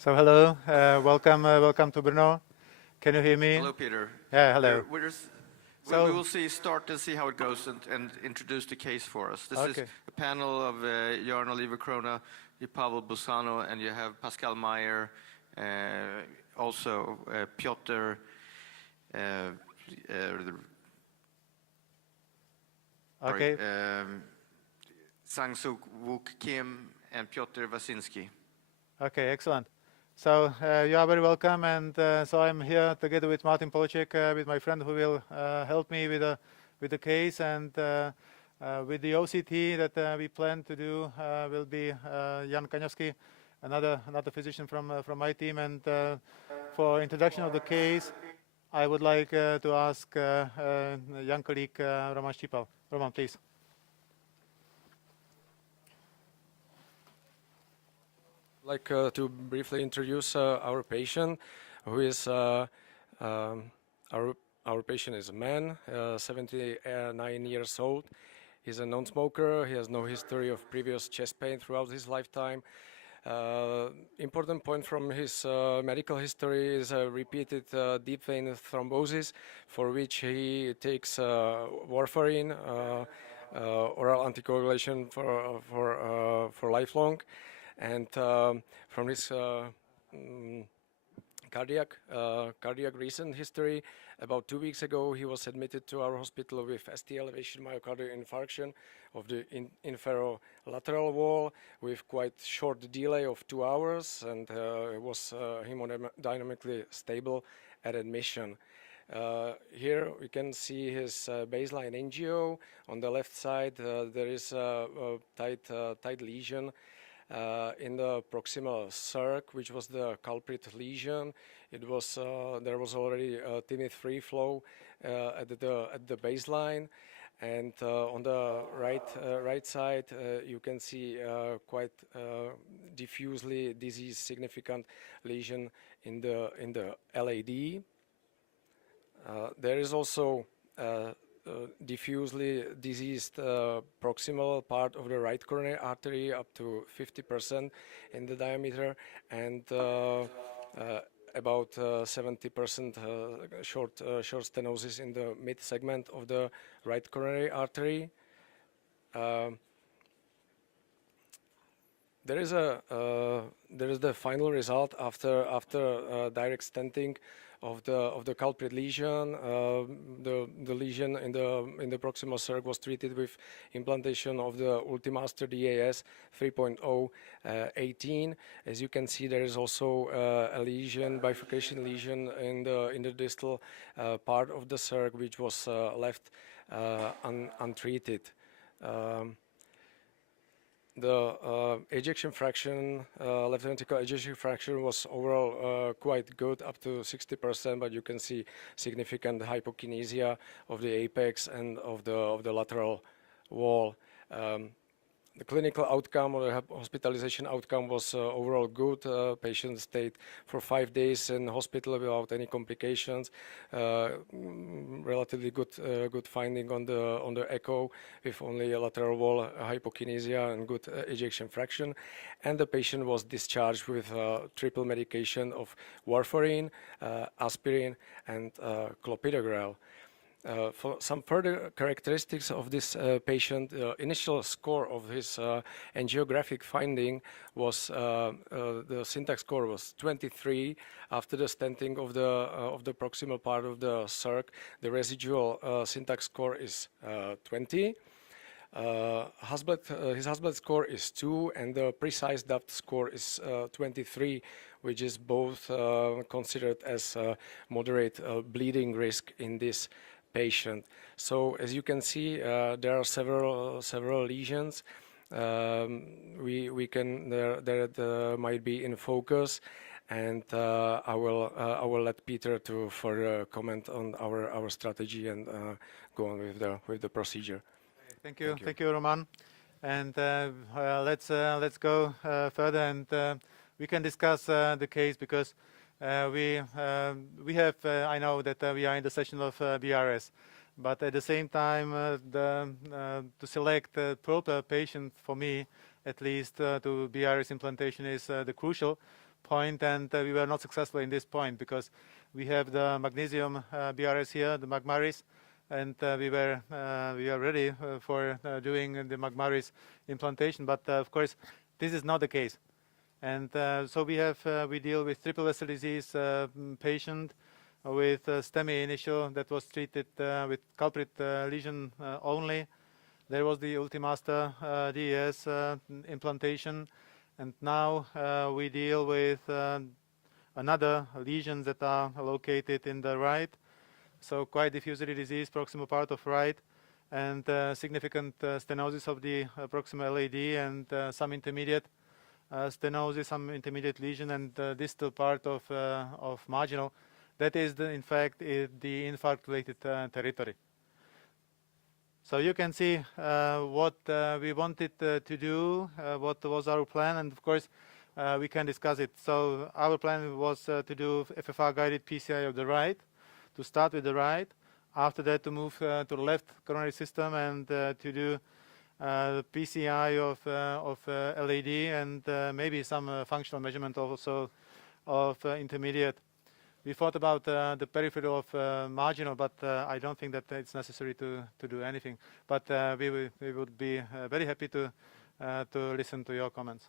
So hello, welcome to Brno. Can you hear me? Hello, Peter. Yeah, hello. We will start and see how it goes and introduce the case for us. This is Okay. a panel of Jarno Lieberkrona, Pavel Busano, and you have Pascal Meyer, also Piotr Okay. Sang-Suk Wook Kim, and Piotr Wasinski. Okay, excellent. So you are very welcome, and so I'm here together with Martin Polacek, with my friend who will help me with the case, and with the OCT that we plan to do will be Jan Kaňovský, another physician from my team. And for introduction of the case, I would like to ask young colleague Roman Štípal. Roman, please. I'd like to briefly introduce our patient, who is our patient is a man, 79 years old. He's a non-smoker. He has no history of previous chest pain throughout his lifetime. Important point from his medical history is a repeated deep vein thrombosis, for which he takes warfarin, oral anticoagulation for lifelong. And from his cardiac recent history, about 2 weeks ago, he was admitted to our hospital with ST elevation myocardial infarction of the inferolateral wall with quite short delay of 2 hours, and it was hemodynamically stable at admission. Here we can see his baseline angio. On the left side, there is a tight lesion in the proximal circ, which was the culprit lesion. It was there was already a timid free flow at the baseline, and on the right side you can see quite diffusely disease significant lesion in the LAD. There is also diffusely diseased proximal part of the right coronary artery up to 50% in the diameter, and about 70% short stenosis in the mid segment of the right coronary artery. There is the final result after direct stenting of the culprit lesion. The lesion in the proximal circ was treated with implantation of the Ultimaster DAS 3.0 18. As you can see, there is also a lesion, bifurcation lesion in the distal part of the circ, which was left untreated. The ejection fraction, left ventricular ejection fraction, was overall quite good, up to 60%, but you can see significant hypokinesia of the apex and of the lateral wall. The clinical outcome or the hospitalization outcome was overall good. Patient stayed for 5 days in hospital without any complications. Relatively good finding on the echo, with only a lateral wall hypokinesia and good ejection fraction. And the patient was discharged with triple medication of warfarin, aspirin, and clopidogrel. For some further characteristics of this patient, initial score of his angiographic finding was the syntax score was 23. After the stenting of the proximal part of the circ, the residual syntax score is 20. His Hasbled score is 2, and the precise depth score is 23, which is both considered as moderate bleeding risk in this patient. So as you can see, there are several lesions. We can there might be in focus, and I will let Peter to further comment on our strategy and go on with the procedure. Thank you, Roman. And let's go further, and we can discuss the case, because we have I know that we are in the session of BRS, but at the same time to select the proper patient, for me at least, to BRS implantation is the crucial, point, and we were not successful in this point because we have the magnesium BRS here, the Magmaris, and we are ready for doing the Magmaris implantation. But of course, this is not the case. And so we deal with triple vessel disease patient with STEMI initial that was treated with culprit lesion only. There was the Ultimaster DES implantation, and now we deal with another lesions that are located in the right, so quite diffusely disease, proximal part of right, and significant stenosis of the proximal LAD, and some intermediate stenosis, some intermediate lesion, and distal part of marginal. That is, in fact, the infarct-related territory. So you can see what we wanted to do, what was our plan, and of course we can discuss it. So our plan was to do FFR-guided PCI of the right, to start with the right, after that to move to the left coronary system and to do PCI of LAD and maybe some functional measurement also of intermediate. We thought about the peripheral of marginal, but I don't think that it's necessary to do anything. But we would be very happy to listen to your comments.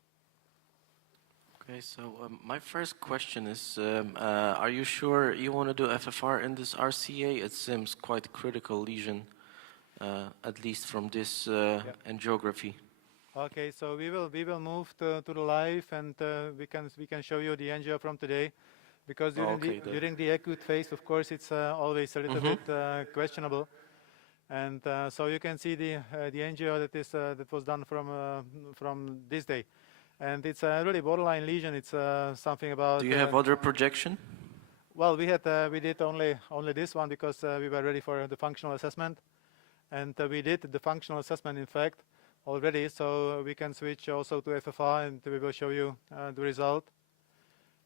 Okay, so my first question is, are you sure you want to do FFR in this RCA? It seems quite a critical lesion, at least from this angiography. Okay, so we will move to the live, and we can show you the angio from today. Because during the acute phase, of course, it's always a little bit questionable, and so you can see the angio that was done from this day, and it's a really borderline lesion. It's something about. Do you have other projection? Well, we did only this one because we were ready for the functional assessment, and we did the functional assessment in fact already, so we can switch also to FFR, and we will show you the result.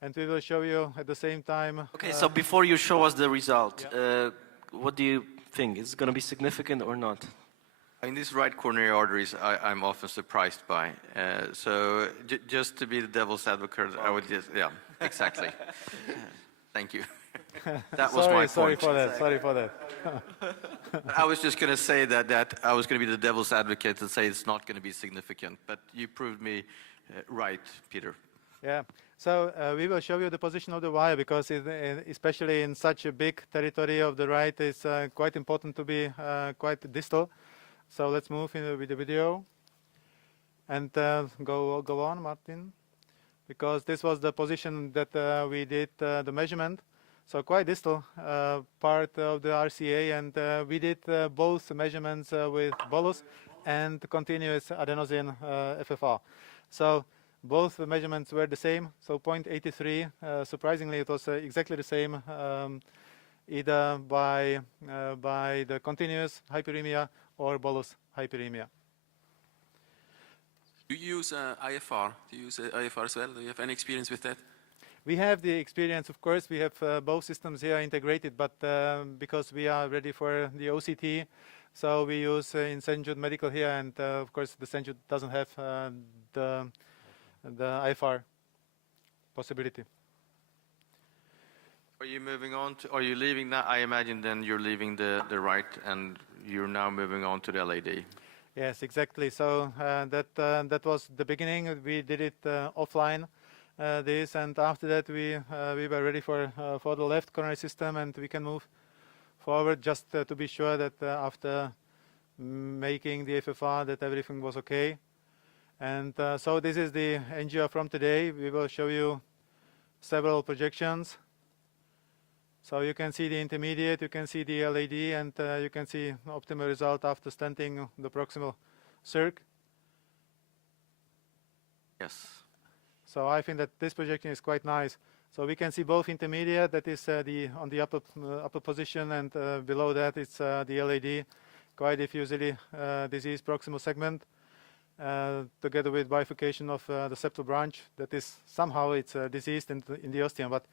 And we will show you at the same time. Okay, so before you show us the result, what do you think? Is it going to be significant or not? In these right coronary arteries, I'm often surprised by. So just to be the devil's advocate, I would just, exactly. Thank you. That was my point. Sorry for that. I was just going to say that I was going to be the devil's advocate and say it's not going to be significant, but you proved me right, Peter. Yeah. So we will show you the position of the wire because especially in such a big territory of the right, it's quite important to be quite distal. So let's move with the video and go on, Martin, because this was the position that we did the measurement. So quite distal part of the RCA, and we did both measurements with bolus and continuous adenosine FFR. So both the measurements were the same, so 0.83. Surprisingly, it was exactly the same, either by the continuous hyperemia or bolus hyperemia. Do you use IFR? Do you use IFR as well? Do you have any experience with that? We have the experience, of course. We have both systems here integrated, but because we are ready for the OCT, so we use in St. Jude Medical here, and of course the St. Jude doesn't have the IFR possibility. Are you moving on to, are you leaving that? I imagine then you're leaving the right and you're now moving on to the LAD. Yes, exactly. So that was the beginning. We did it offline, this, and after that we were ready for the left coronary system, and we can move forward just to be sure that after making the FFR that everything was okay. And so this is the angio from today. We will show you several projections. So you can see the intermediate, you can see the LAD, and you can see optimal result after stenting the proximal circ. Yes. So I think that this projection is quite nice. So we can see both intermediate, that is on the upper position, and below that it's the LAD, quite diffusely diseased proximal segment. Together with bifurcation of the septal branch, that is somehow it's diseased in the ostium, but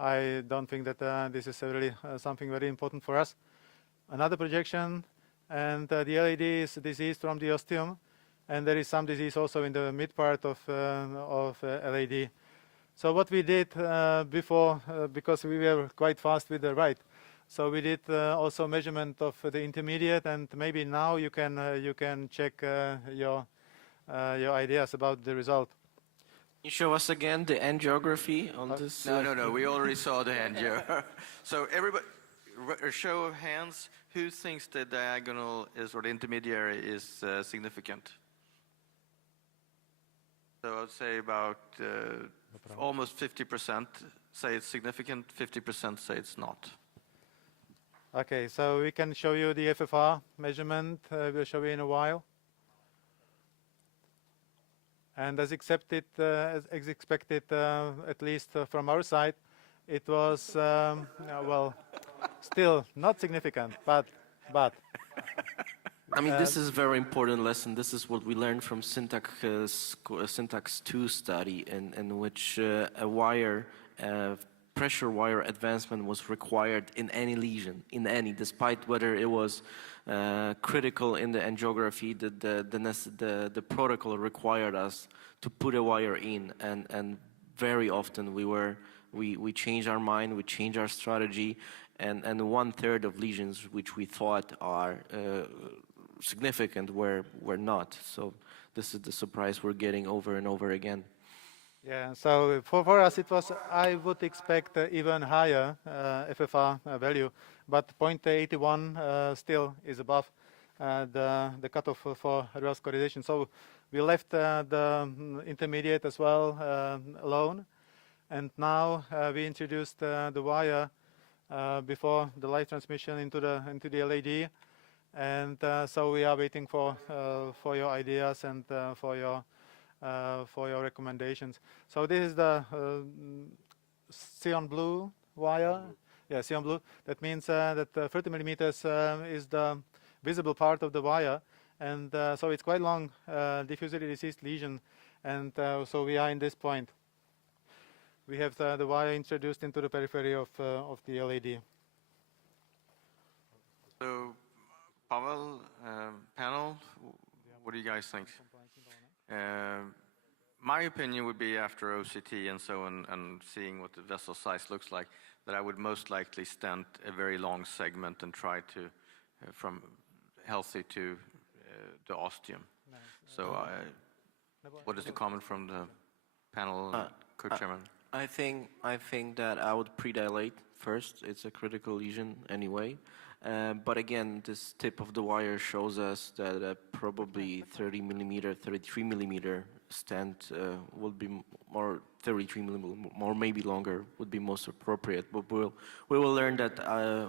I don't think that this is really something very important for us. Another projection, and the LAD is diseased from the ostium, and there is some disease also in the mid part of LAD. So what we did before, because we were quite fast with the write, so we did also measurement of the intermediate, and maybe now you can check your ideas about the result. Can you show us again the angiography on this? No, we already saw the angio. So everybody, a show of hands, who thinks the diagonal is, or the intermediary is significant? So I would say about almost 50% say it's significant, 50% say it's not. Okay, so we can show you the FFR measurement. We'll show you in a while. And as expected, at least from our side, it was well, still not significant, but. I mean, this is a very important lesson. This is what we learned from Syntax 2 study, in which a wire, pressure wire advancement was required in any lesion, despite whether it was critical in the angiography. The protocol required us to put a wire in, and very often we changed our mind, we changed our strategy, and 1/3 of lesions which we thought are significant were not. So this is the surprise we're getting over and over again. Yeah, so for us it was, I would expect even higher FFR value, but 0.81 still is above the cutoff for reverse correlation. So we left the intermediate as well alone, and now we introduced the wire before the light transmission into the LED, and so we are waiting for your ideas and for your recommendations. So this is the cyan blue wire. Yeah, cyan blue. That means that 30 millimeters is the visible part of the wire, and so it's quite long diffusely diseased lesion, and so we are in this point. We have the wire introduced into the periphery of the LED. So, Pavel, panel, what do you guys think? My opinion would be after OCT and so on, and seeing what the vessel size looks like, that I would most likely stent a very long segment and try to, from healthy to ostium. So, what is the comment from the panel, co-chairman? I think that I would predilate first. It's a critical lesion anyway. But again, this tip of the wire shows us that probably 30 millimeter, 33 millimeter stent would be more, 33 millimeter, or maybe longer would be most appropriate. But we will learn that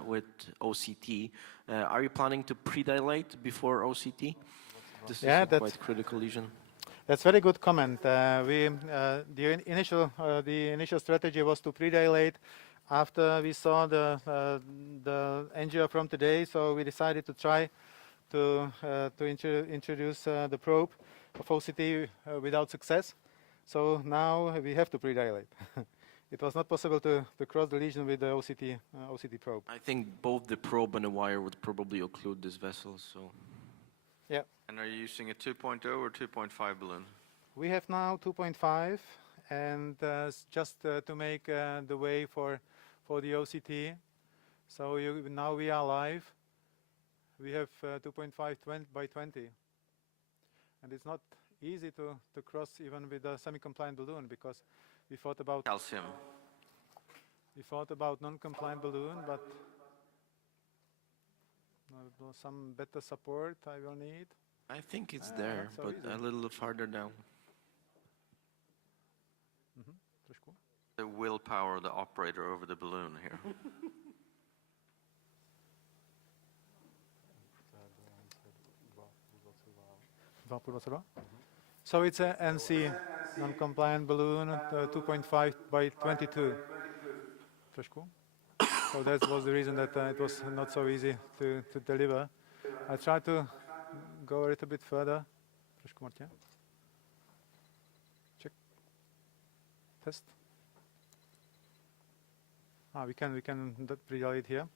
with OCT. Are you planning to predilate before OCT? This is a quite critical lesion. That's very good comment. The initial strategy was to predilate after we saw the angio from today, so we decided to try to introduce the probe of OCT without success. So now we have to predilate. It was not possible to cross the lesion with the OCT probe. I think both the probe and the wire would probably occlude this vessel. So. Yeah. And are you using a 2.0 or 2.5 balloon? We have now 2.5, and just to make the way for the OCT. So now we are live. We have 2.5 by 20, and it's not easy to cross even with a semi-compliant balloon, because we thought about calcium. We thought about non-compliant balloon, but some better support I will need. I think it's there, so but easy. A little farther down. The willpower of the operator over the balloon here. So it's a NC, non-compliant balloon, 2.5 by 22. So that was the reason that it was not so easy to deliver. I tried to go a little bit further. Check. Test. We can predilate here.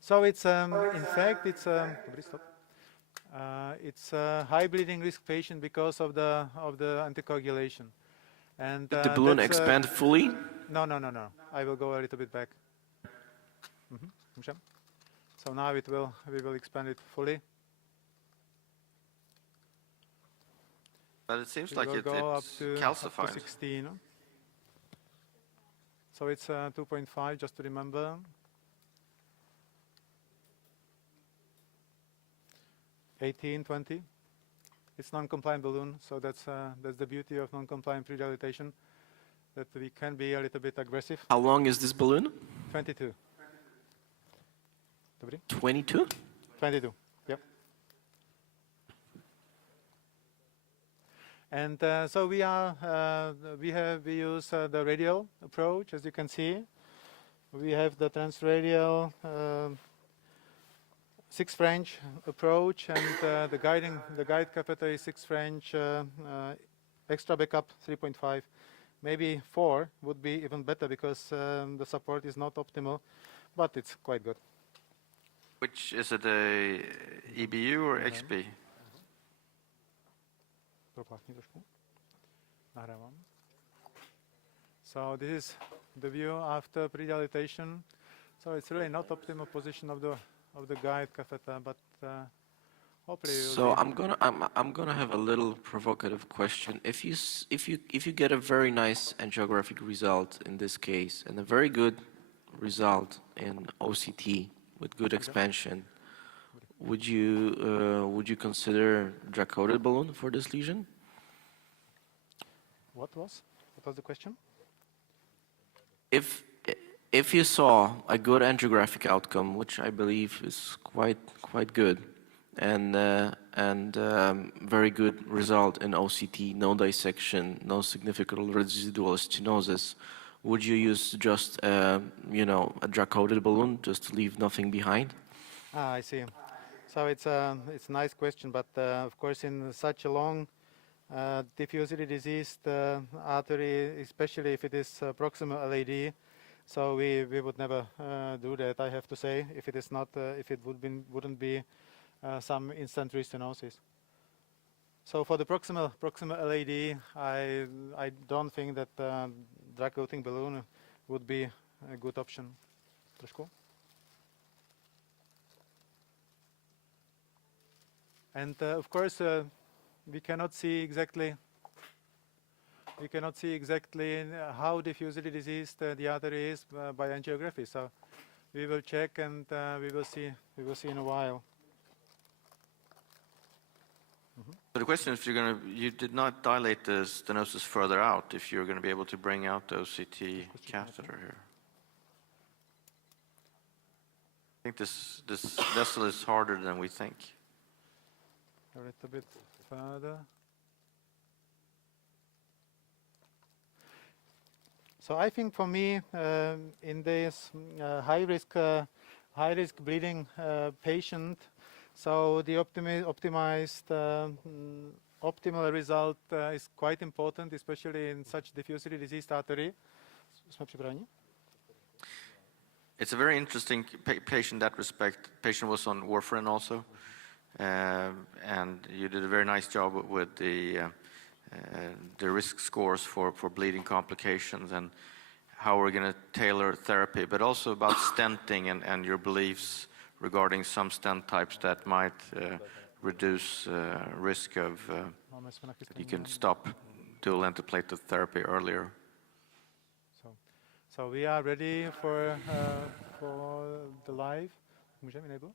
So it's in fact it's It's a high bleeding risk patient because of the anticoagulation. And Did the balloon that's, expand fully? No. I will go a little bit back. So now we will expand it fully. But it seems We like will go up it's to calcified. 16. So it's 2.5, just to remember. 18, 20. It's non-compliant balloon, so that's the beauty of non-compliant pre-dilatation, that we can be a little bit aggressive. How long is this balloon? 22. 22? 22. Yep. And so we use the radial approach, as you can see. We have the transradial 6 French approach, and the guide catheter is 6 French, extra backup 3.5. Maybe 4 would be even better because the support is not optimal, but it's quite good. Which is it, a EBU or XB? So this is the view after pre-dilatation. So it's really not optimal position of the guide catheter, but hopefully. So I'm gonna have a little provocative question. If you get a very nice angiographic result in this case and a very good result in OCT with good expansion, would you consider drug-coated balloon for this lesion? What was the question? If you saw a good angiographic outcome, which I believe is quite good, and very good result in OCT, no dissection, no significant residual stenosis, would you use just a drug-coated balloon just to leave nothing behind? I see. So it's a nice question, but of course in such a long diffusely diseased artery, especially if it is proximal LAD, so we would never do that. I have to say, if it is not, if it wouldn't be some instant restenosis. So for the proximal LAD, I don't think that drug coating balloon would be a good option. Trošku? And of course, we cannot see exactly how diffusely diseased the artery is by angiography. So we will check, and we will see in a while. So the question is, you did not dilate the stenosis further out if you're going to be able to bring out the OCT catheter here. I think this vessel is harder than we think. A little bit further. So I think for me, in this high risk bleeding patient, so the optimized optimal result is quite important, especially in such diffusely diseased artery. Jsme připraveni? It's a very interesting patient in that respect. Patient was on warfarin also, and you did a very nice job with the risk scores for bleeding complications and how we're going to tailor therapy, but also about stenting and your beliefs regarding some stent types that might reduce risk of you can stop dual antiplatelet therapy earlier. So we are ready for the live. Můžeme enable?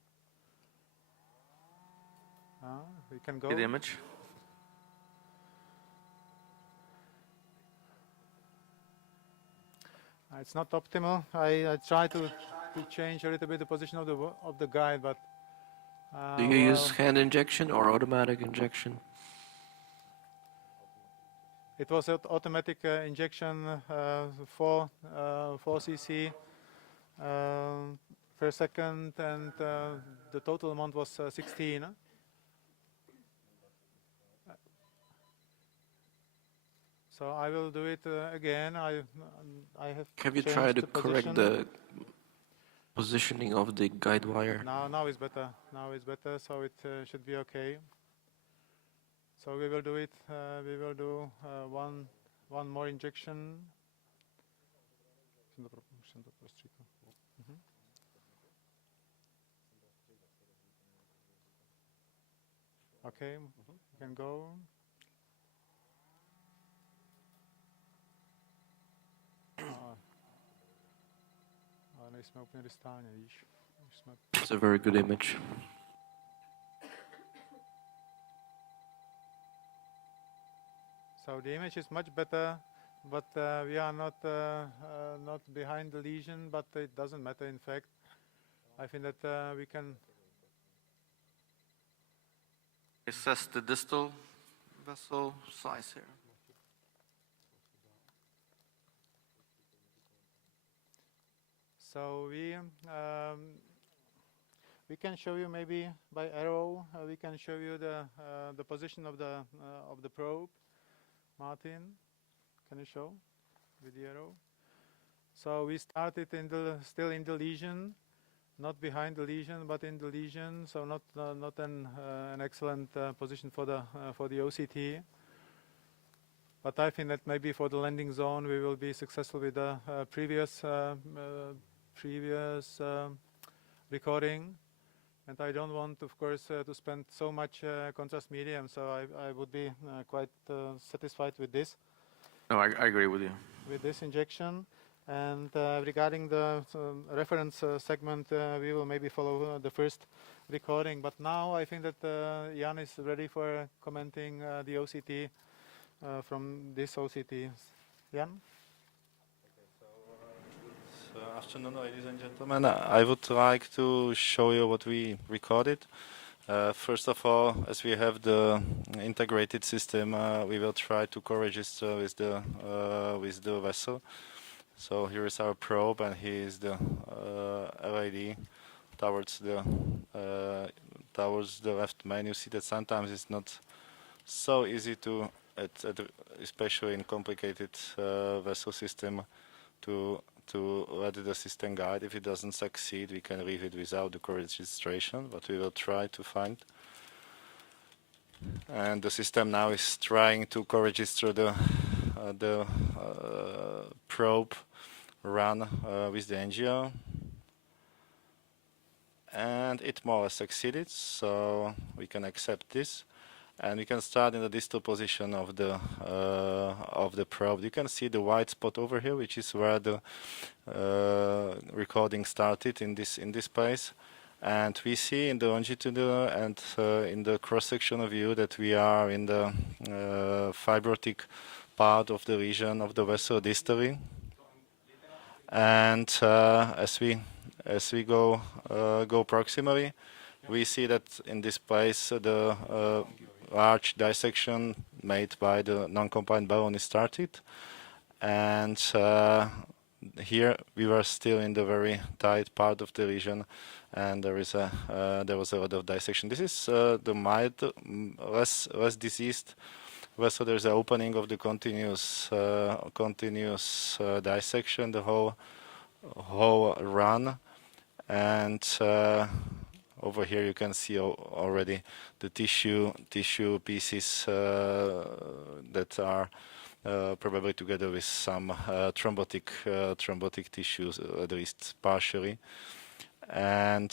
We can go. See the image? It's not optimal. I try to change a little bit the position of the guide, but Do you use hand injection or automatic injection? It was an automatic injection, 4 cc per second, and the total amount was 16. So I will do it again. I have. Have you changed tried to the correct position. the positioning of the guide wire? Now it's better. Now it's better, so it should be okay. So we will do it. We will do one more injection. Mhm. Okay, you can go. Nejsme úplně distálně, víš. It's a very good image. So the image is much better, but we are not behind the lesion, but it doesn't matter. In fact, I think that we can Assess the distal vessel size here. So we can show you maybe by arrow. We can show you the position of the probe. Martin, can you show with the arrow? So we started still in the lesion, not behind the lesion, but in the lesion. So not an excellent position for the OCT. But I think that maybe for the landing zone we will be successful with the previous recording. And I don't want, of course, to spend so much contrast medium, so I would be quite satisfied with this. No, I agree with you. With this injection. And regarding the reference segment, we will maybe follow the first recording. But now I think that Jan is ready for commenting the OCT from this OCT. Jan? Good afternoon, ladies and gentlemen. I would like to show you what we recorded. First of all, as we have the integrated system, we will try to co-register with the vessel. So here is our probe, and here is the LED towards the left main. You see that sometimes it's not so easy to, especially in complicated vessel system, to let the system guide. If it doesn't succeed, we can leave it without the co-registration, but we will try to find. And the system now is trying to co-register the probe run with the NGO. And it more or less succeeded, so we can accept this. And we can start in the distal position of the probe. You can see the white spot over here, which is where the recording started in this place. And we see in the longitudinal and in the cross-sectional view that we are in the fibrotic part of the region of the vessel distally. And as we go proximally, we see that in this place the large dissection made by the non-compliant balloon is started, and here we were still in the very tight part of the region, and there was a lot of dissection. This is the mild, less diseased vessel. There's an opening of the continuous dissection, the whole run, and over here you can see already the tissue pieces that are probably together with some thrombotic tissues, at least partially. And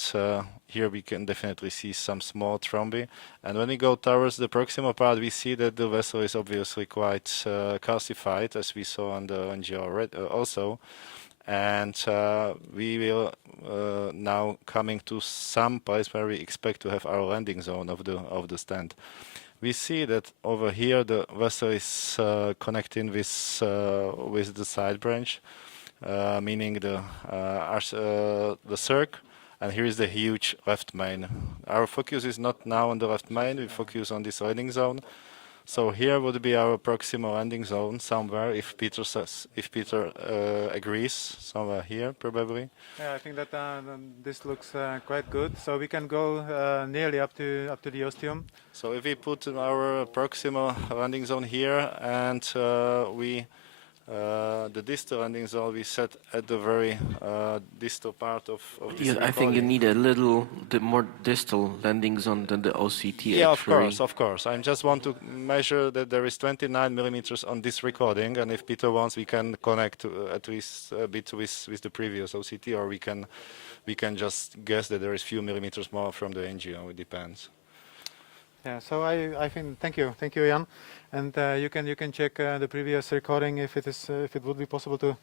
here we can definitely see some small thrombi. And when we go towards the proximal part, we see that the vessel is obviously quite calcified, as we saw on the NGO also. And we will now coming to some place where we expect to have our landing zone of the stand. We see that over here the vessel is connecting with the side branch, meaning the circ, and here is the huge left main. Our focus is not now on the left main; we focus on this landing zone. So here would be our proximal landing zone somewhere, if Peter agrees, somewhere here probably. Yeah, I think that this looks quite good. So we can go nearly up to the ostium. So if we put our proximal landing zone here, and we the distal landing zone we set at the very distal part of this I think you recording. need a little more distal landing zone than the OCT. Yeah, actually. of course. I just want to measure that there is 29 millimeters on this recording, and if Peter wants, we can connect at least a bit with the previous OCT, or we can just guess that there is few millimeters more from the angio. It depends. Yeah, so I think thank you, Jan, and you can check the previous recording if it would be possible to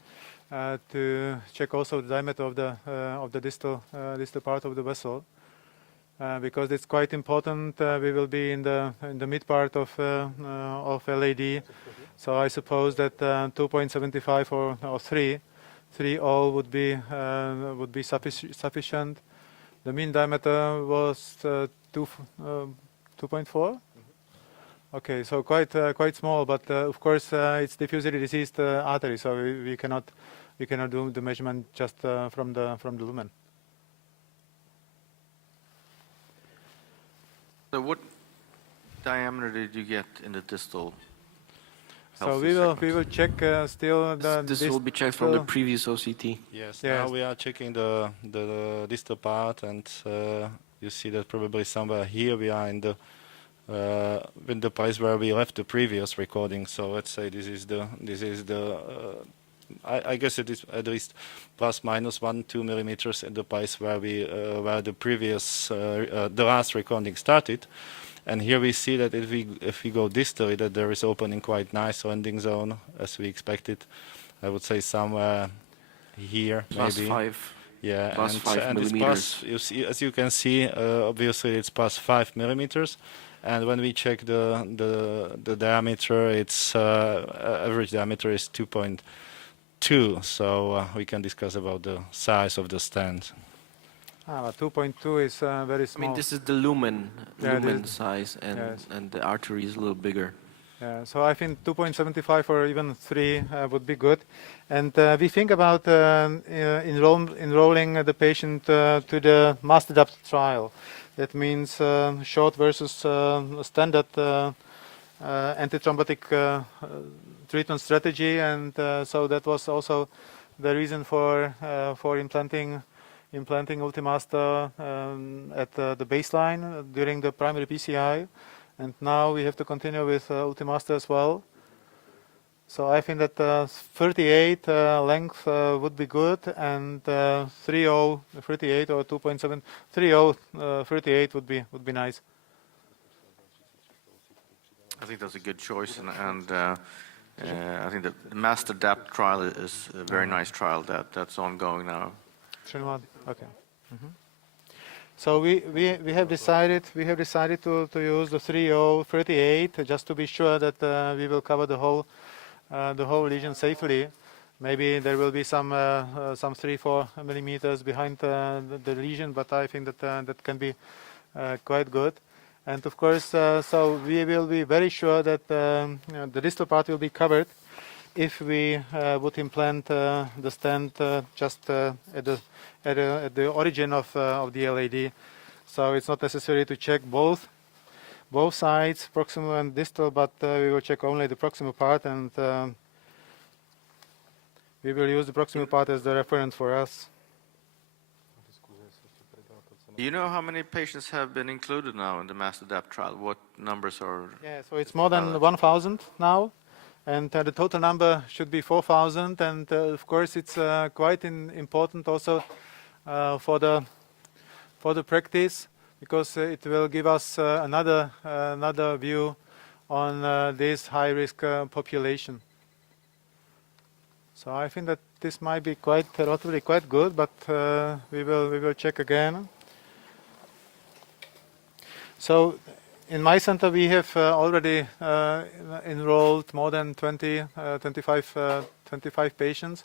check also the diameter of the distal part of the vessel, because it's quite important. We will be in the mid part of LAD, so I suppose that 2.75 or 3.0 would be sufficient. The mean diameter was 2.4. Okay, so quite small, but of course it's diffusely diseased artery, so we cannot do the measurement just from the lumen. So what diameter did you get in the distal? So healthy we will check still the This will be checked from the previous OCT. Yes. Yes. Now we are checking the distal part, and you see that probably somewhere here we are in the place where we left the previous recording. So let's say this is the I guess it is at least plus minus 1-2 millimeters at the place where where the previous the last recording started. And here we see that if we go distally, that there is opening quite nice landing zone as we expected. I would say somewhere here, Plus maybe. 5. Yeah, Plus 5 and it's millimeters. plus, you see, as you can see, obviously it's plus 5 millimeters. And when we check the diameter, its average diameter is 2.2. So we can discuss about the size of the stent. 2.2 is very I small. mean, this is the lumen Yeah, size, and yes. and the artery is a little bigger. Yeah, so I think 2.75 or even 3 would be good. And we think about enrolling the patient to the master-adapt trial. That means short versus standard antithrombotic treatment strategy. And so that was also the reason for implanting Ultimaster at the baseline during the primary PCI. And now we have to continue with Ultimaster as well. So I think that 38 length would be good, and 3.0 38 or 2.7 3.0 38 would be nice. I think that's a good choice, and I think the Master DAPT trial is a very nice trial that's ongoing now. Okay. So we have decided to use the 3.0 38 just to be sure that we will cover the whole lesion safely. Maybe there will be some 3-4 millimeters behind the lesion, but I think that that can be quite good. And of course, so we will be very sure that the distal part will be covered if we would implant the stent just at the origin of the LAD. So it's not necessary to check both sides, proximal and distal, but we will check only the proximal part, and we will use the proximal part as the reference for us. Do you know how many patients have been included now in the Master DAPT trial? What numbers are? Yeah, so it's more than 1,000 now, and the total number should be 4,000. And of course, it's quite important also for the practice, because it will give us another view on this high-risk population. So I think that this might be relatively quite good, but we will check again. So in my center we have already enrolled more than 25 patients.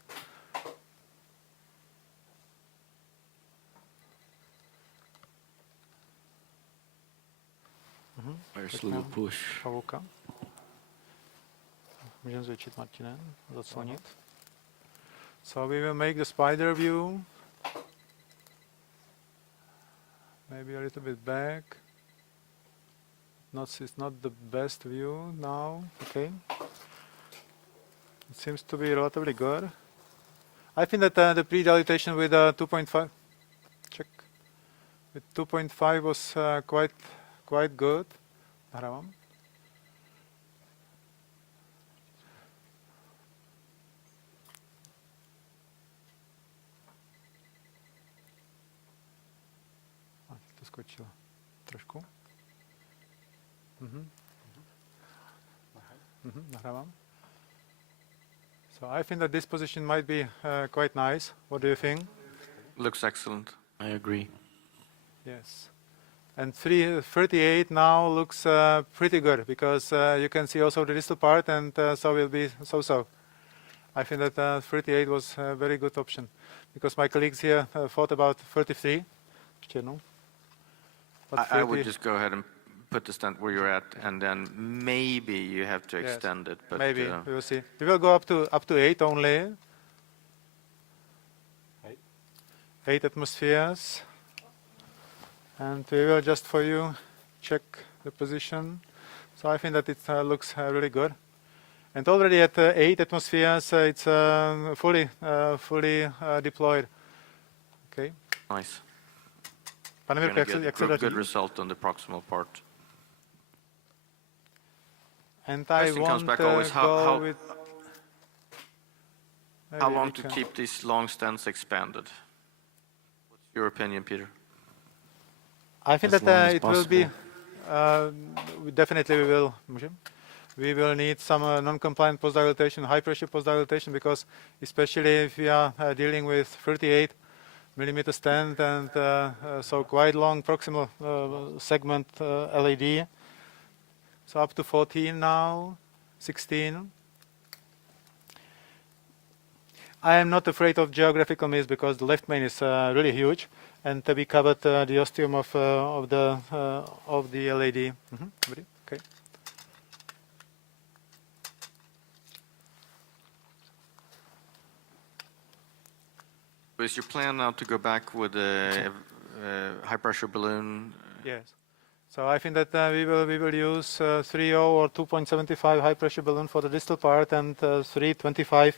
First little push. Pavouka. Můžeme zvětšit, Martine, zaclonit. So we will make the spider view. Maybe a little bit back. It's not the best view now. Okay. It seems to be relatively good. I think that the pre-dilatation with 2.5, check, with 2.5 was quite good. Nahrávám. To skočilo trošku. Nahrávám. So I think that this position might be quite nice. What do you think? Looks excellent. I agree. Yes. And 38 now looks pretty good because you can see also the distal part, and so will be so-so. I think that 38 was a very good option because my colleagues here thought about 33. Ještě jednou. But I would just go ahead and put the stent where you're at, and then maybe you have to Yes, extend it. But maybe we will see. We will go up to 8 only. 8 atmospheres. And we will just for you check the position. So I think that it looks really good. And already at 8 atmospheres, it's fully deployed. Okay. nice. Pane Gonna Mirko, get jak se good daří? result on the proximal part. And I Question comes want back always, how with... how Maybe long we to can- keep these long stents expanded? What's your opinion, Peter? I think As that long as it will be. possible. Definitely, we will. We will need some non-compliant post-dilatation, high-pressure post-dilatation, because especially if we are dealing with 38 millimeter stent and so quite long proximal segment LAD. So up to 14 now, 16. I am not afraid of geographical miss because the left main is really huge, and we covered the ostium of the LAD. Ready? Okay. So is your plan now to go back with a high pressure balloon? Yes. So I think that we will use 3.0 or 2.75 high pressure balloon for the distal part, and 3.25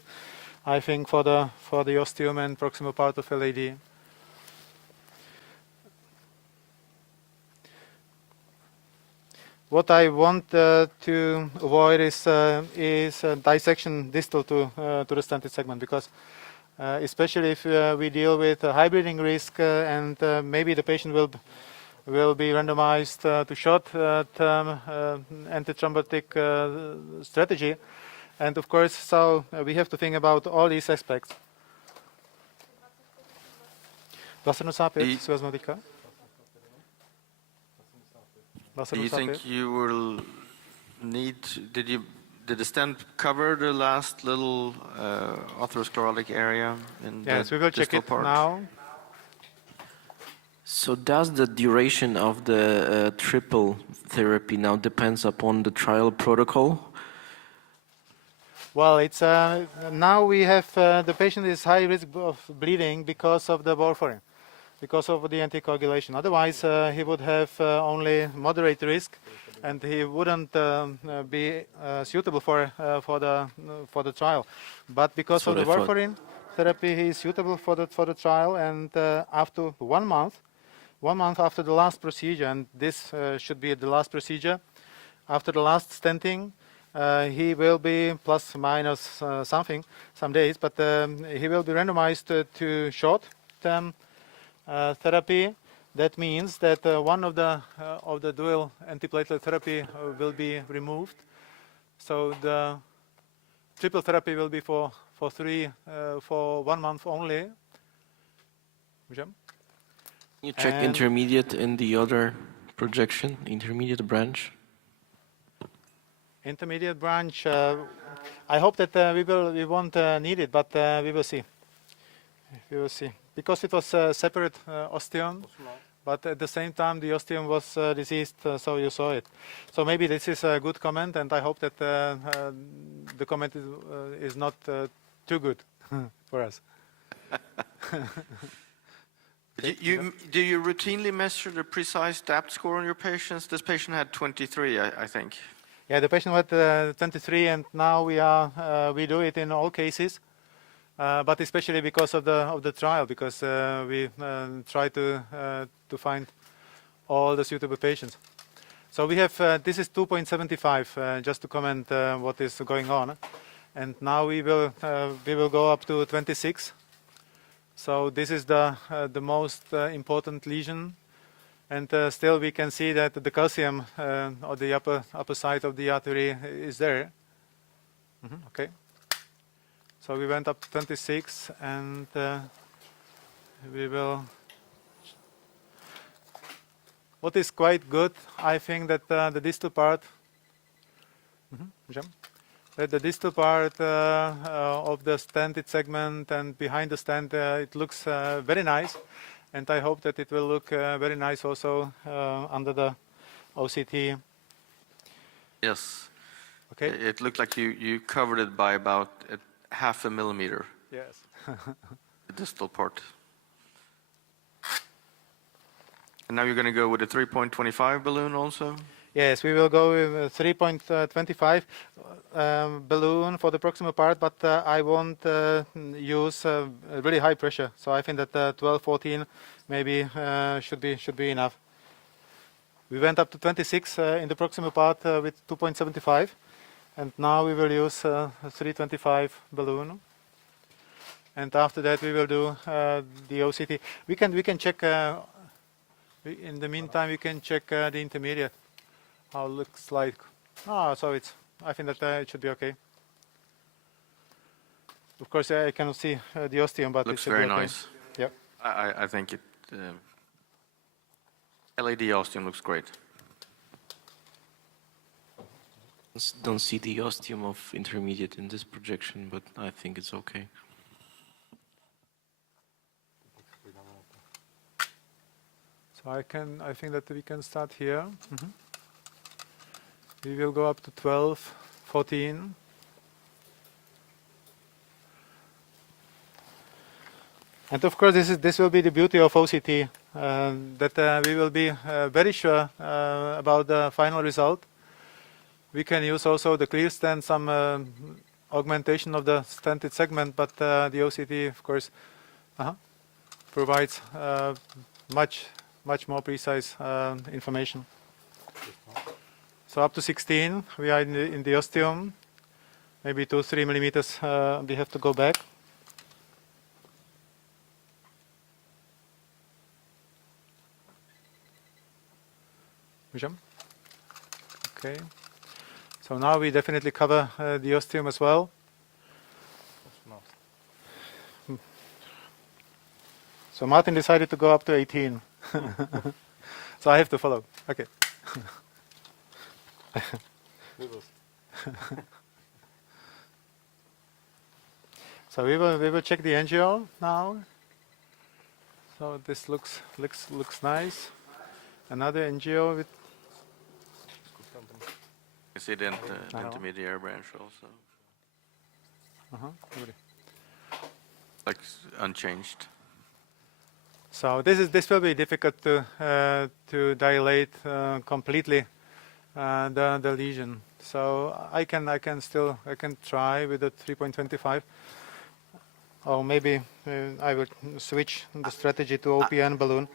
I think for the ostium and proximal part of LAD. What I want to avoid is dissection distal to the stented segment, because especially if we deal with a high bleeding risk and maybe the patient will be randomized to short-term antithrombotic strategy, and of course, so we have to think about all these aspects. 275 si vezmu teďka. Do you think you will need? Did the stent cover the last little atherosclerotic area in Yes, the we will check distal it part? now. So does the duration of the triple therapy now depends upon the trial protocol? Well, it's now we have the patient is high risk of bleeding because of the warfarin, because of the anticoagulation. Otherwise, he would have only moderate risk, and he wouldn't be suitable for the trial. But because of the That's what I thought. warfarin therapy, he is suitable for the trial. And after 1 month, 1 month after the last procedure, and this should be the last procedure, after the last stenting, he will be plus minus some days, but he will be randomized to short-term therapy. That means that one of the dual antiplatelet therapy will be removed. So the triple therapy will be for 1 month only. You check And- intermediate in the other projection, intermediate branch. Intermediate branch. I hope that we won't need it, but we will see. We will see, because it was a separate osteum, but at the same time the osteum was diseased, so you saw it. So maybe this is a good comment, and I hope that the comment is not too good for us. Do you routinely measure the precise DAPT score on your patients? This patient had 23, I think. Yeah, the patient was 23, and now we do it in all cases, but especially because of the trial, because we try to find all the suitable patients. So we have this is 2.75, just to comment what is going on, and now we will go up to 26. So this is the most important lesion. And still we can see that the calcium on the upper side of the artery is there. Okay. So we went up to 26, and we will. What is quite good, I think, that the distal part. That the distal part of the stented segment and behind the stent, it looks very nice. And I hope that it will look very nice also under the OCT. Yes. Okay. It looked like you covered it by about half a millimeter, Yes. the distal part. And now you're going to go with a 3.25 balloon also? Yes, we will go with 3.25 balloon for the proximal part, but I won't use really high pressure. So I think that 12, 14 maybe should be enough. We went up to 26 in the proximal part with 2.75, and now we will use a 325 balloon. And after that we will do the OCT. We can check. In the meantime, we can check the intermediate. How it looks like. So I think that it should be okay. Of course, I cannot see the ostium, but Looks it should very be okay. nice. Yep. I think it. LED ostium looks great. Don't see the ostium of intermediate in this projection, but I think it's okay. So I think that we can start here. We will go up to 12, 14. And of course, this will be the beauty of OCT, that we will be very sure about the final result. We can use also the clear stent, some augmentation of the stented segment, but the OCT, of course, provides much more precise information. So up to 16, we are in the ostium. Maybe 2-3 millimeters we have to go back. Okay. So now we definitely cover the ostium as well. So Martin decided to go up to 18. So I have to follow. Okay. So we will check the angio now. So this looks nice. Another angio with. You see the intermediary branch also. Like unchanged. So this will be difficult to dilate completely the lesion. So I can try with the 3.25, or maybe I would switch the strategy to OPN balloon.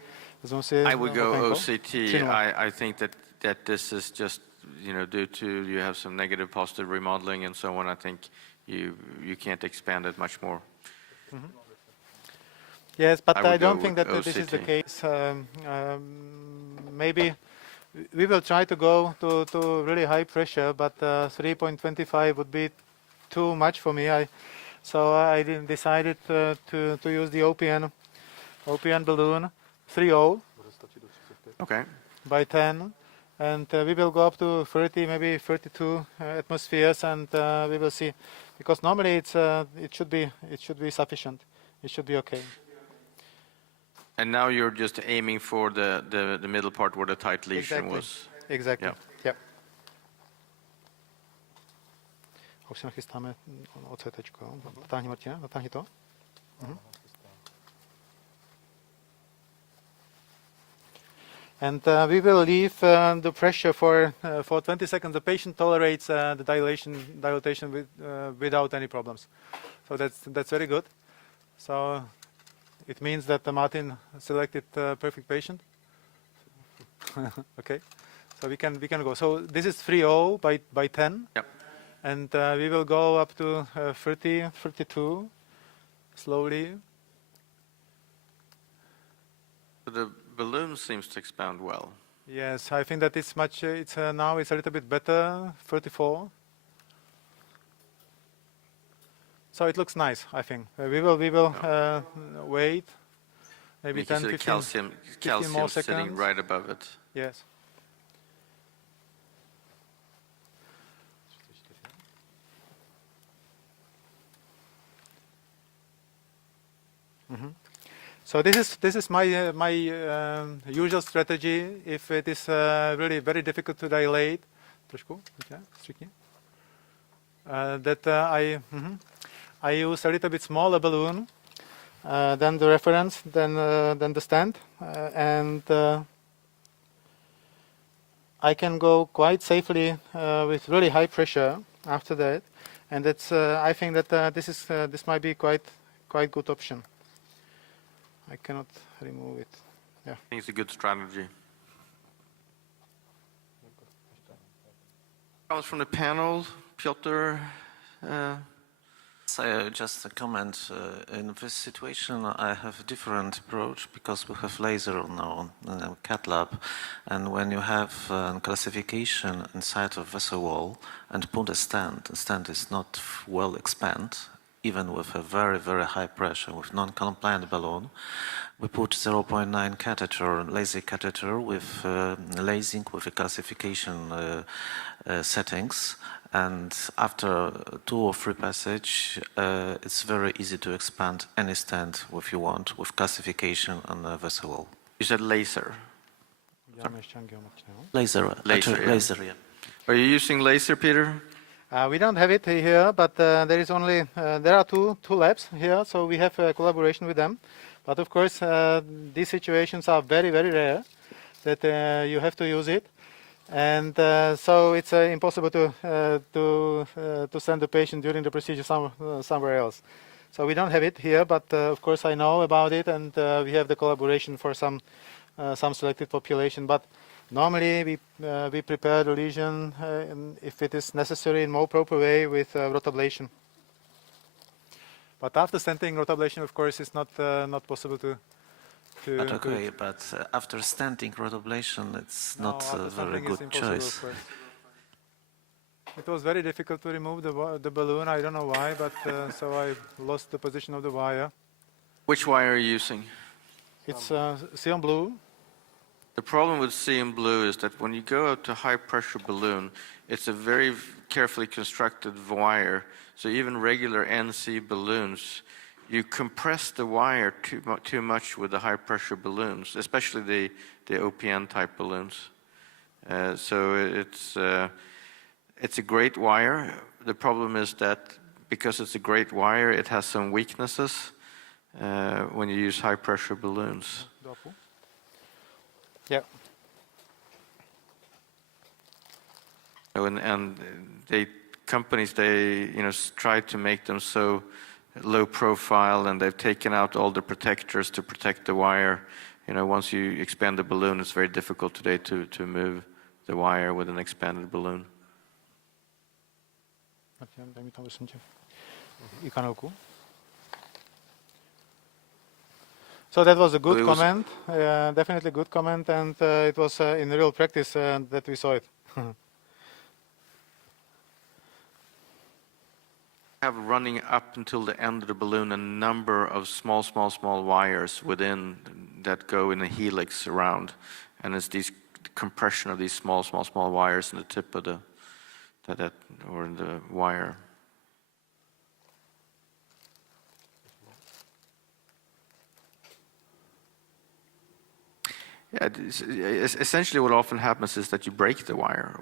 I would go OCT. I think that this is just due to you have some negative positive remodeling and so on. I think you can't expand it much more. Yes, but I would don't go think with that this is the OCT. case. Maybe we will try to go to really high pressure, but 3.25 would be too much for me. So I decided to use the OPN balloon 3.0 Okay. by 10, and we will go up to 30, maybe 32 atmospheres, and we will see. Because normally it should be sufficient. It should be okay. And now you're just aiming for the middle part where the tight lesion was. Exactly. Yeah. Yep. Už si nachystáme OCTčko. Natáhni, Martina, natáhni to. And we will leave the pressure for 20 seconds. The patient tolerates the dilatation without any problems. So that's very good. So it means that Martin selected perfect patient. Okay, so we can go. So this is 3-0 by 10. Yep. And we will go up to 30, 32, slowly. The balloon seems to expand well. Yes, I think that it's much. Now it's a little bit better. 34. So it looks nice. I think we will wait. Maybe You can 10, see the 15 calcium more sitting seconds. right above it. Yes. So this is my usual strategy if it is really very difficult to dilate. Trošku, striktně. That I use a little bit smaller balloon than the reference, than the stand, and I can go quite safely with really high pressure after that, and that's I think that this might be quite good option. I cannot remove it. Yeah. I think it's a good strategy. Comments from the panel, Piotr. So just a comment. In this situation, I have a different approach because we have laser now in the CAT lab, and when you have classification inside of vessel wall and put a stand, the stand is not well expand, even with a very, very high pressure, with non-compliant balloon. We put 0.9 catheter, laser catheter with lasing with a classification settings. And after 2 or 3 passage, it's very easy to expand any stand if you want with classification on the vessel wall. You said laser. Laser, yeah. laser, yeah. Are you using laser, Peter? We don't have it here, but there is only there are two labs here, so we have a collaboration with them. But of course, these situations are very, very rare that you have to use it, and so it's impossible to send the patient during the procedure somewhere else. So we don't have it here, but of course I know about it, and we have the collaboration for some selected population. But normally we prepare the lesion if it is necessary in more proper way with rotablation. But after stenting, rotablation, of course, is not possible to. But okay, but after stenting rotablation, it's not a very good choice. It was very difficult to remove the balloon. I don't know why, but so I lost the position of the wire. Which wire are you using? It's Sion blue. The problem with CM blue is that when you go up to high pressure balloon, it's a very carefully constructed wire. So even regular NC balloons, you compress the wire too much with the high pressure balloons, especially the OPN type balloons. So it's a great wire. The problem is that because it's a great wire, it has some weaknesses when you use high pressure balloons. Yeah. And companies try to make them so low profile, and they've taken out all the protectors to protect the wire. Once you expand the balloon, it's very difficult today to move the wire with an expanded balloon. So that was a good comment, definitely good comment, and it was in real practice that we saw it. Have running up until the end of the balloon a number of small wires within that go in a helix around, and it's these compression of these small wires in the tip of the wire. Yeah, essentially what often happens is that you break the wire.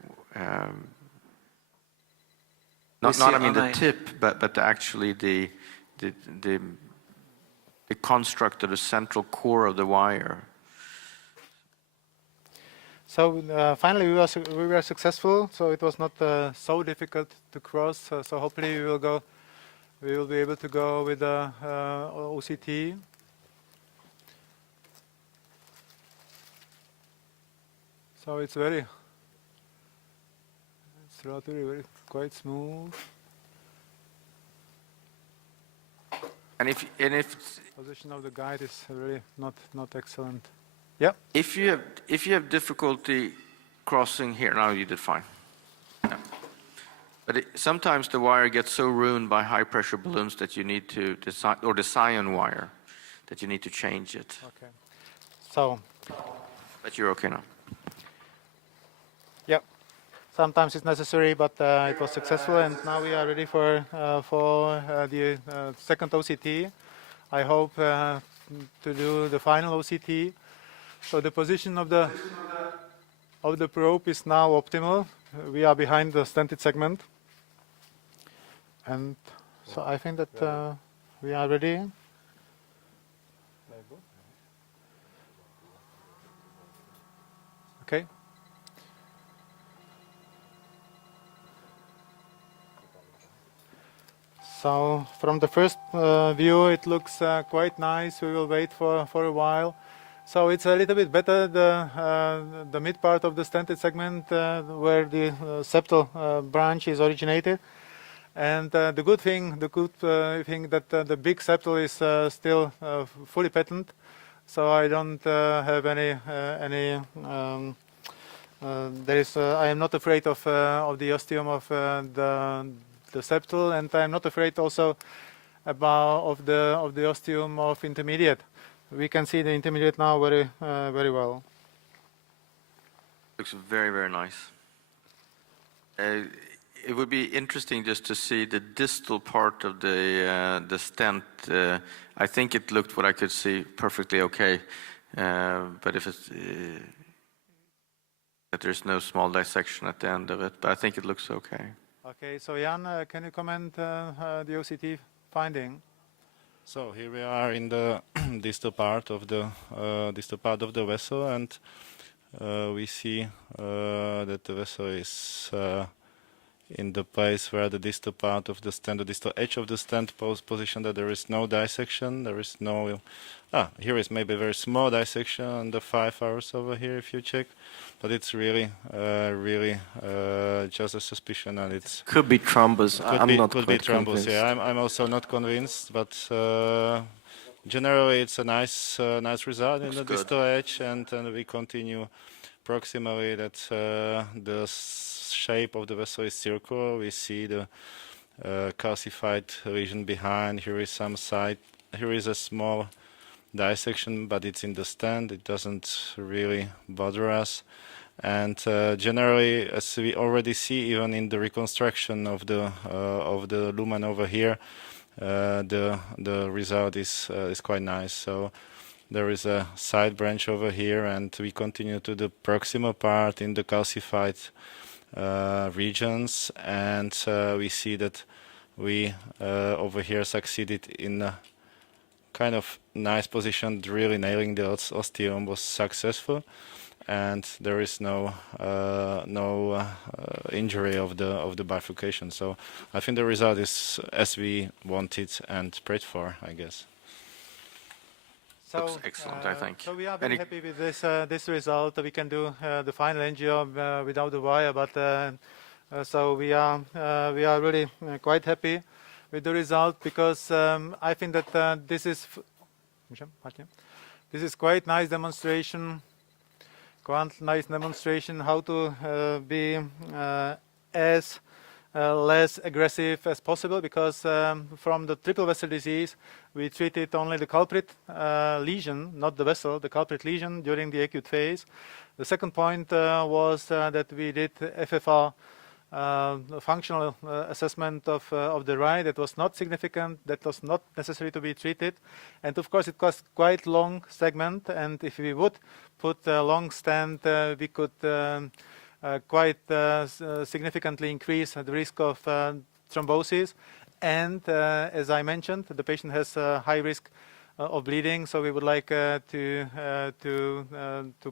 Not the tip, but actually the construct of the central core of the wire. So finally we were successful, so it was not so difficult to cross. So hopefully we will be able to go with the OCT. So it's relatively quite smooth. And if Position of the guide is really not excellent. Yeah. if you have difficulty crossing here, now you did fine. Yeah. But sometimes the wire gets so ruined by high pressure balloons that you need to design, or the scion wire, that you need to change it. Okay. So. But you're okay now. Yeah. Sometimes it's necessary, but it was successful, and now we are ready for the second OCT. I hope to do the final OCT. So the position of the probe is now optimal. We are behind the stented segment, and so I think that we are ready. Okay. So from the first view, it looks quite nice. We will wait for a while. So it's a little bit better, the mid part of the stented segment where the septal branch is originated. And the good thing that the big septal is still fully patent. So I don't have any I am not afraid of the ostium of the septal, and I am not afraid also of the ostium of intermediate. We can see the intermediate now very well. Looks very, very nice. It would be interesting just to see the distal part of the stent. I think it looked, what I could see, perfectly okay. But if it's that there's no small dissection at the end of it, but I think it looks okay. Okay, so Jan, can you comment the OCT finding? So here we are in the distal part of the vessel, and we see that the vessel is in the place where the distal part of the stent, the distal edge of the stent position, that there is no dissection. There is no. Here is maybe a very small dissection on the 5 hours over here, if you check, but it's really just a suspicion, and it's Could be thrombus. could be thrombus. Yeah, I'm also not convinced, but generally it's a nice result in the distal edge, and we continue proximally that the shape of the vessel is circular. We see the calcified lesion behind. Here is some side. Here is a small dissection, but it's in the stent. It doesn't really bother us. And generally, as we already see, even in the reconstruction of the lumen over here, the result is quite nice. So there is a side branch over here, and we continue to the proximal part in the calcified regions, and we see that we over here succeeded in a kind of nice position. Really nailing the ostium was successful, and there is no injury of the bifurcation. So I think the result is as we wanted and prayed for, I guess. So, Looks excellent, I think. So we are very happy with this result. We can do the final angio without the wire, but so we are really quite happy with the result, because I think that this is quite nice demonstration. Quite nice demonstration how to be as less aggressive as possible, because from the triple vessel disease we treated only the culprit lesion, not the vessel, the culprit lesion during the acute phase. The second point was that we did FFR functional assessment of the right. That was not significant, that was not necessary to be treated, and of course it was quite long segment, and if we would put a long stent we could quite significantly increase the risk of thrombosis, and as I mentioned, the patient has high risk of bleeding. So we would like to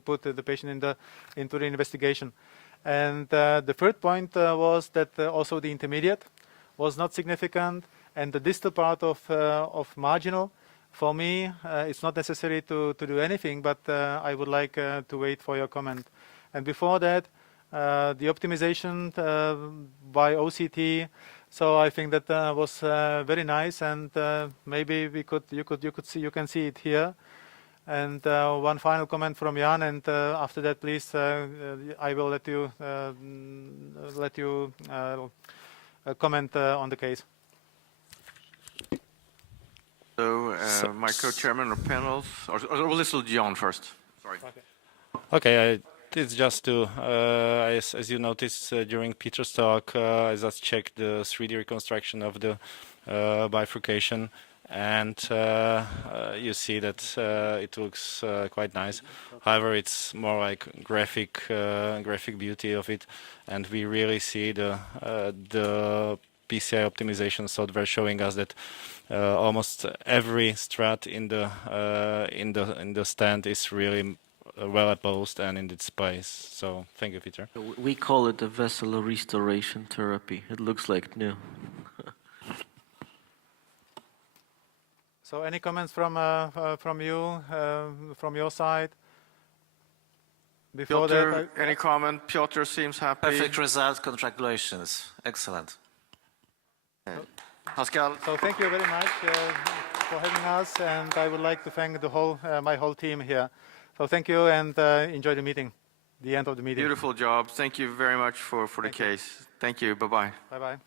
put the patient into the investigation. And the third point was that also the intermediate was not significant, and the distal part of marginal. For me, it's not necessary to do anything, but I would like to wait for your comment. And before that, the optimization by OCT. So I think that was very nice, and maybe you can see it here. And one final comment from Jan, and after that, please, I will let you comment on the case. So, my co-chairman of panels, or we'll listen to Jan first. Sorry. Okay, it's just to, as you noticed during Peter's talk, I just checked the 3D reconstruction of the bifurcation, and you see that it looks quite nice. However, it's more like graphic beauty of it, and we really see the PCI optimization software showing us that almost every strut in the stand is really well opposed and in its place. So thank you, Peter. We call it the vessel restoration therapy. It looks like new. So any comments from you, from your side? Before Piotr, that, any comment? Piotr seems happy. Perfect result, congratulations. Excellent. Pascal? so thank you very much for having us, and I would like to thank the whole my whole team here. So thank you, and enjoy the meeting, the end of the meeting. Beautiful job. Thank you very much for the case. Thank you. Bye-bye. Bye-bye.